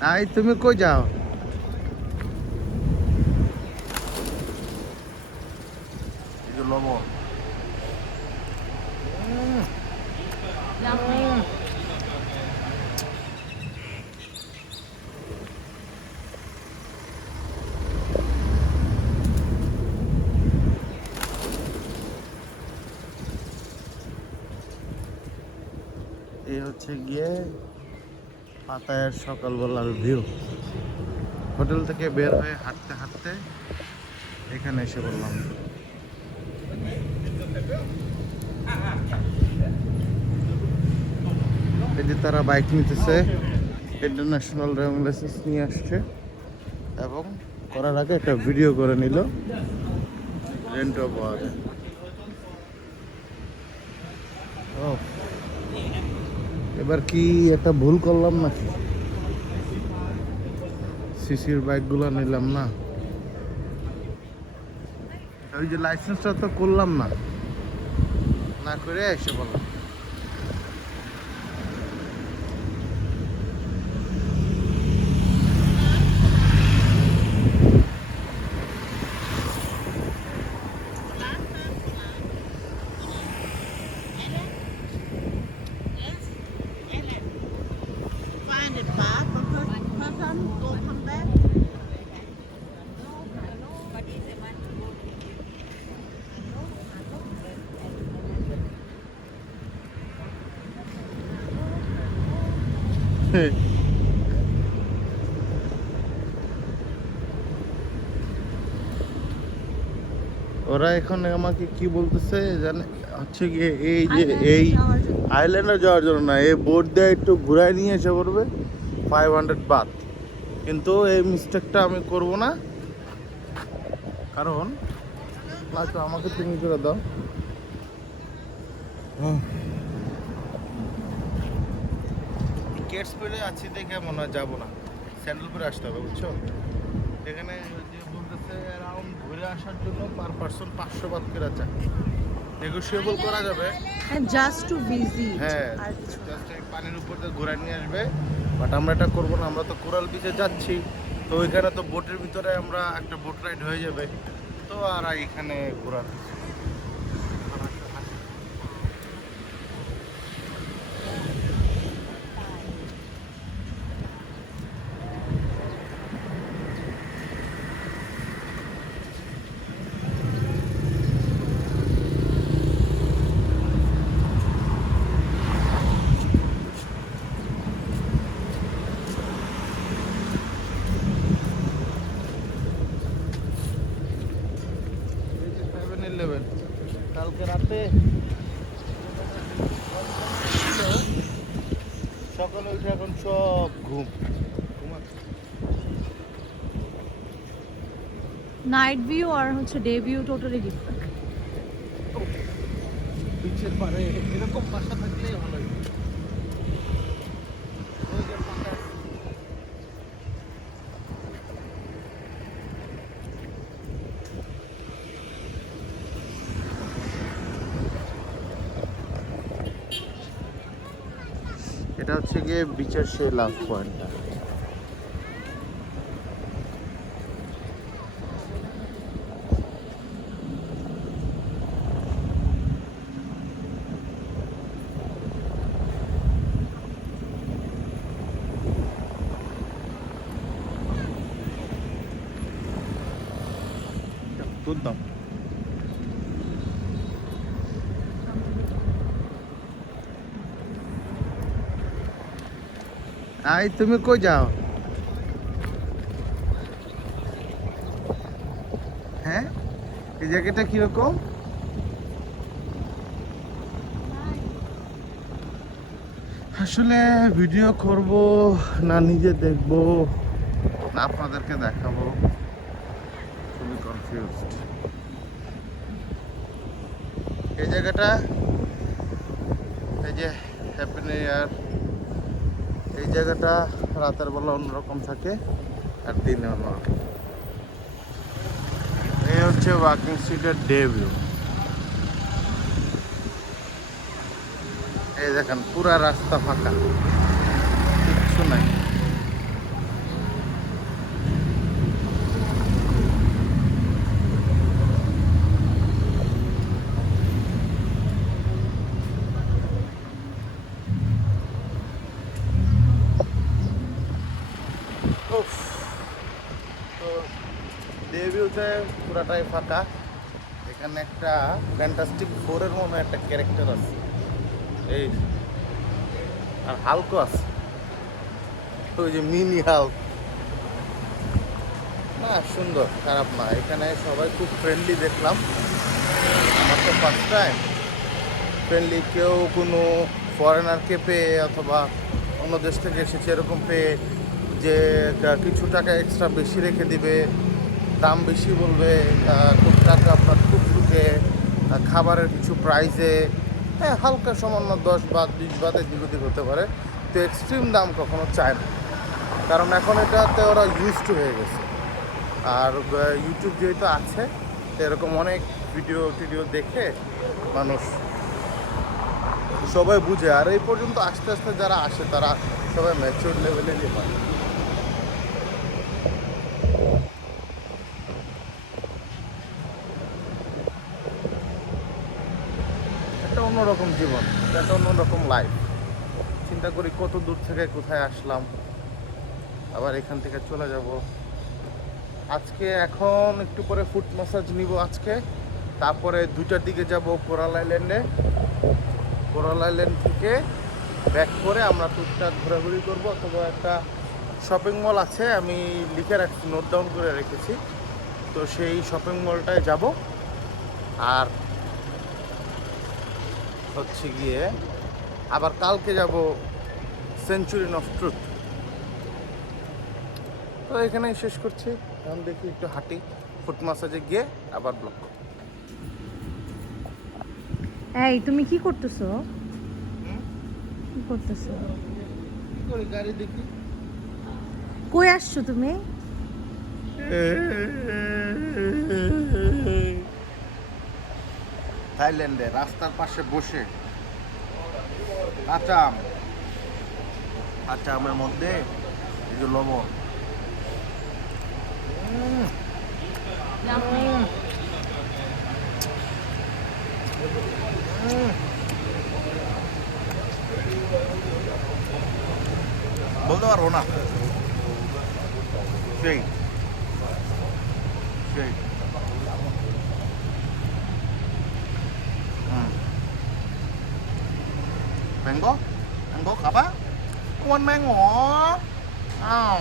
I তুমি কই যাও এই যে লবণ এই হচ্ছে গিয়ে পাতায়ের সকালবেলার ভিউ হোটেল থেকে বের হয়ে হাঁটতে হাঁটতে এখানে এসে বললাম এই যে তারা বাইক নিতেছে। ইন্টারন্যাশনাল ড্রাইভিং লাইসেন্স নিয়ে আসছে। এবং করার আগে একটা ভিডিও করে নিল। রেন্টও পাওয়া যায়। ও এবার কি একটা ভুল করলাম নাকি? সিসির বাইকগুলো নিলাম না। ওই যে লাইসেন্সটা তো করলাম না। না করে এসে বললাম ওরা এখন আমাকে কি বলতেছে জানে হচ্ছে কি এই যে এই আইল্যান্ডে যাওয়ার জন্য না এই বোট দিয়ে একটু ঘুরায় নিয়ে এসে পড়বে ফাইভ হান্ড্রেড বাদ কিন্তু এই মিস্টেকটা আমি করব না। কারণ তো আমাকে তুমি করে দাও। কেটস পরে আছি দেখে মনে হয় যাব না। স্যান্ডেল পরে আসতে হবে, বুঝছ? এখানে যে বলতেছে অ্যারাউন্ড ঘুরে আসার জন্য পার পার্সন পাঁচশো বাদ করে চায় নেগোসিয়েবল করা যাবে জাস্ট টু visit. হ্যাঁ। জাস্ট পানির উপর দিয়ে ঘোরা নিয়ে আসবে বাট আমরা এটা করব না আমরা তো কোরাল বিচে যাচ্ছি তো ওইখানে তো বোটের ভিতরে আমরা একটা বোট রাইড হয়ে যাবে তো আর এখানে ঘোরার সকালে উঠে এখন সব ঘুম। নাইট ভিউ আর হচ্ছে ডে ভিউ টোটালি ডিফারেন্ট বিচের পারে এরকম বাসা থাকলেই ভালো এটা হচ্ছে গিয়ে বিচার সে লাভ পয়েন্টটা। দুধ আই, তুমি কই যাও? হ্যাঁ? এই জায়গাটা কীরকম আসলে ভিডিও করব না, নিজে দেখব? না, আপনাদেরকে দেখাবো। খুবই কনফিউজড এই জায়গাটা, এই যে হ্যাপি নিউ ইয়ার এই জায়গাটা রাতের বেলা অন্যরকম থাকে আর দিনে অন্যরকম। এই হচ্ছে ওয়াকিং স্ট্রিটের ডে ভিউ এই দেখেন, পুরা রাস্তা ফাঁকা। পুরাটাই ফাঁকা। এখানে একটা ফ্যান্টাস্টিক ফোরের মনে একটা ক্যারেক্টার আছে। এই আর হালকো আছে। ওই যে মিনি হাল্ক না, সুন্দর, খারাপ না। এখানে সবাই খুব ফ্রেন্ডলি দেখলাম। আমার তো ফার্স্ট টাইম ফ্রেন্ডলি কেউ কোনো ফরেনারকে পেয়ে অথবা অন্য দেশ থেকে এসেছে এরকম পেয়ে যে কিছু টাকা এক্সট্রা বেশি রেখে দিবে। দাম বেশি বলবে আহ, খুব টাকা আপনার টুকটুকে খাবারের কিছু প্রাইসে হ্যাঁ হালকা সামান্য দশ বাদ বিশ বাদে দিক হতে পারে। তো এক্সট্রিম দাম কখনো চায় না। কারণ এখন এটাতে ওরা ইউজ টু হয়ে গেছে। আর ইউটিউব যেহেতু আছে এরকম অনেক ভিডিও টিডিও দেখে মানুষ সবাই বুঝে। আর এই পর্যন্ত আস্তে আস্তে যারা আসে তারা সবাই ম্যাচিওর লেভেলেরই হয় একটা অন্যরকম জীবন। এটা একটা অন্যরকম লাইফ চিন্তা করি কত দূর থেকে কোথায় আসলাম, আবার এখান থেকে চলে যাব। আজকে এখন একটু পরে ফুট ম্যাসাজ নিব আজকে, তারপরে দুটার দিকে যাব কোরাল আইল্যান্ডে কোরাল আইল্যান্ড থেকে ব্যাক করে আমরা টুকটাক ঘোরাঘুরি করব, অথবা একটা শপিং মল আছে, আমি লিখে রাখছি নোট ডাউন করে রেখেছি। তো সেই শপিং মলটায় যাব। আর হচ্ছে গিয়ে আবার কালকে যাব সেঞ্চুরিন অফ ট্রুথ তো এখানেই শেষ করছি এখন দেখি একটু হাঁটি ফুট মাসাজে গিয়ে আবার ব্লক এই তুমি কি করতেছো কি করতেছো কি করি গাড়ি দেখি কই আসছো তুমি থাইল্যান্ডে রাস্তার পাশে বসে। কাঁচা আম। কাঁচা আমের মধ্যে লবণ। বলতে পারব না। সেই। সেই। แมงโก้แมงโก้ครับปะกวนแมงหัวอ้าว